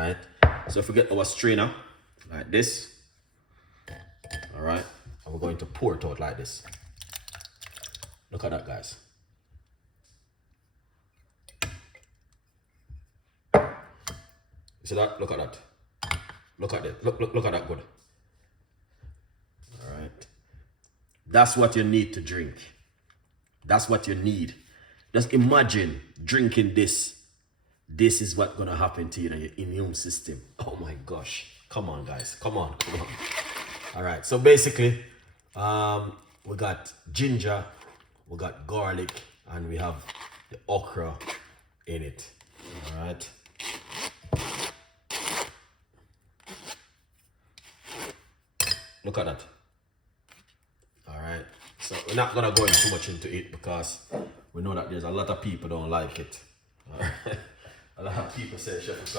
right? So if we get our strainer like this, all right, and we're going to pour it out like this. Look at that, guys. You see that? Look at that. Look at it. Look at that good. All right. That's what you need to drink. That's what you need. Just imagine drinking this. This is what's gonna happen to you in your immune system. Oh my gosh. Come on, guys. Come on. All right. So basically, we got ginger, we got garlic, and we have the okra in it. All right. Look at that. All right. So we're not gonna go in too much into it because we know that there's a lot of people don't like it. All right. A lot of people say Chef